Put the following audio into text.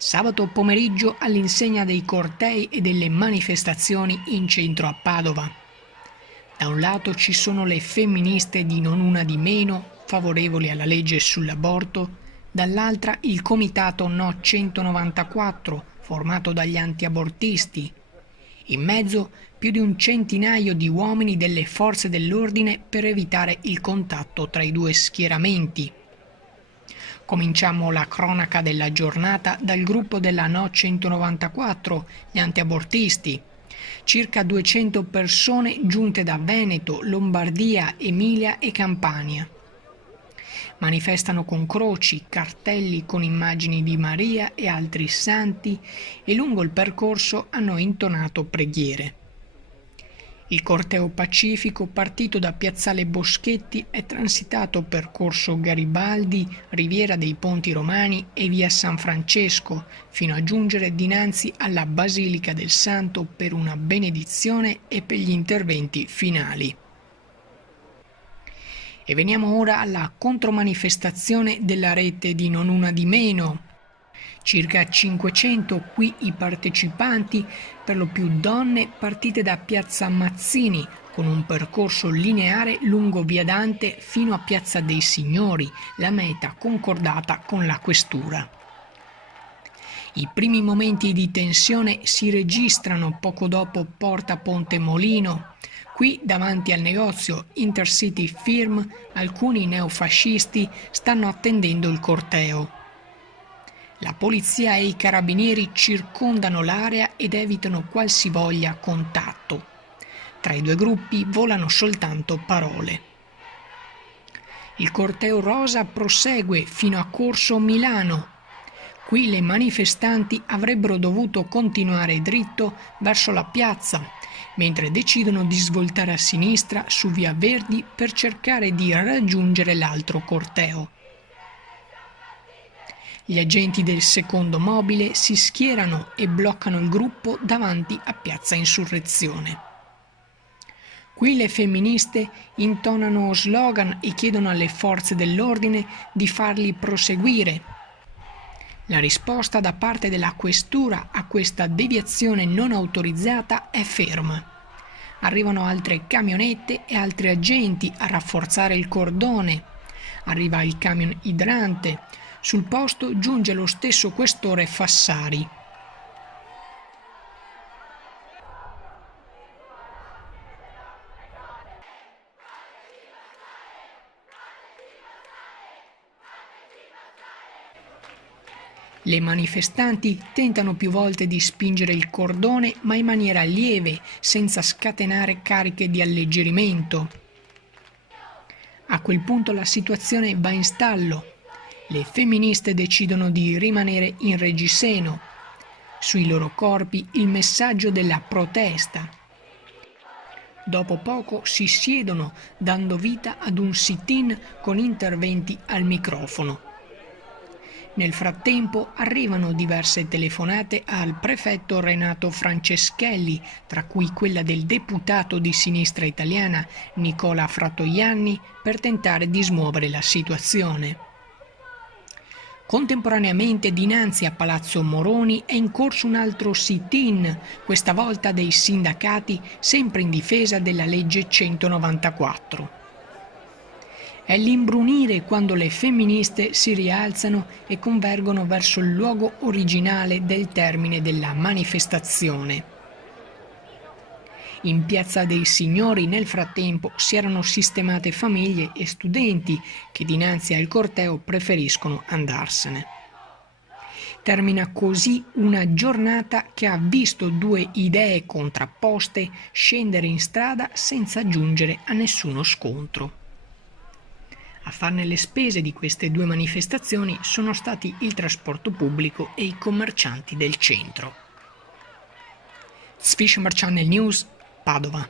Sabato pomeriggio all'insegna dei cortei e delle manifestazioni in centro a Padova. Da un lato ci sono le femministe di Non Una di Meno, favorevoli alla legge sull'aborto, dall'altra il comitato No 194, formato dagli antiabortisti. In mezzo più di un centinaio di uomini delle forze dell'ordine per evitare il contatto tra i due schieramenti. Cominciamo la cronaca della giornata dal gruppo della No 194, gli antiabortisti. Circa 200 persone giunte da Veneto, Lombardia, Emilia e Campania. Manifestano con croci, cartelli con immagini di Maria e altri santi e lungo il percorso hanno intonato preghiere. Il corteo pacifico, partito da Piazzale Boschetti, è transitato per Corso Garibaldi, Riviera dei Ponti Romani e via San Francesco, fino a giungere dinanzi alla Basilica del Santo per una benedizione e per gli interventi finali. E veniamo ora alla contromanifestazione della rete di Non Una di Meno. Circa 500 qui i partecipanti, per lo più donne, partite da Piazza Mazzini, con un percorso lineare lungo via Dante fino a Piazza dei Signori, la meta concordata con la questura. I primi momenti di tensione si registrano poco dopo Porta Ponte Molino. Qui, davanti al negozio Intercity Firm, alcuni neofascisti stanno attendendo il corteo. La polizia e i carabinieri circondano l'area ed evitano qualsivoglia contatto. Tra i due gruppi volano soltanto parole. Il corteo rosa prosegue fino a Corso Milano. Qui le manifestanti avrebbero dovuto continuare dritto verso la piazza, mentre decidono di svoltare a sinistra su via Verdi per cercare di raggiungere l'altro corteo. Gli agenti del secondo mobile si schierano e bloccano il gruppo davanti a Piazza Insurrezione. Qui le femministe intonano slogan e chiedono alle forze dell'ordine di farli proseguire. La risposta da parte della questura a questa deviazione non autorizzata è ferma. Arrivano altre camionette e altri agenti a rafforzare il cordone. Arriva il camion idrante. Sul posto giunge lo stesso questore Fassari. Le manifestanti tentano più volte di spingere il cordone, ma in maniera lieve, senza scatenare cariche di alleggerimento. A quel punto la situazione va in stallo. Le femministe decidono di rimanere in reggiseno. Sui loro corpi il messaggio della protesta. Dopo poco si siedono, dando vita ad un sit-in con interventi al microfono. Nel frattempo arrivano diverse telefonate al prefetto Renato Franceschelli, tra cui quella del deputato di Sinistra Italiana Nicola Fratoianni, per tentare di smuovere la situazione. Contemporaneamente dinanzi a Palazzo Moroni è in corso un altro sit-in, questa volta dei sindacati, sempre in difesa della legge 194. È l'imbrunire quando le femministe si rialzano e convergono verso il luogo originale del termine della manifestazione. In Piazza dei Signori nel frattempo si erano sistemate famiglie e studenti che dinanzi al corteo preferiscono andarsene. Termina così una giornata che ha visto due idee contrapposte scendere in strada senza giungere a nessuno scontro. A farne le spese di queste due manifestazioni sono stati il trasporto pubblico e i commercianti del centro. Sfischer Channel News, Padova.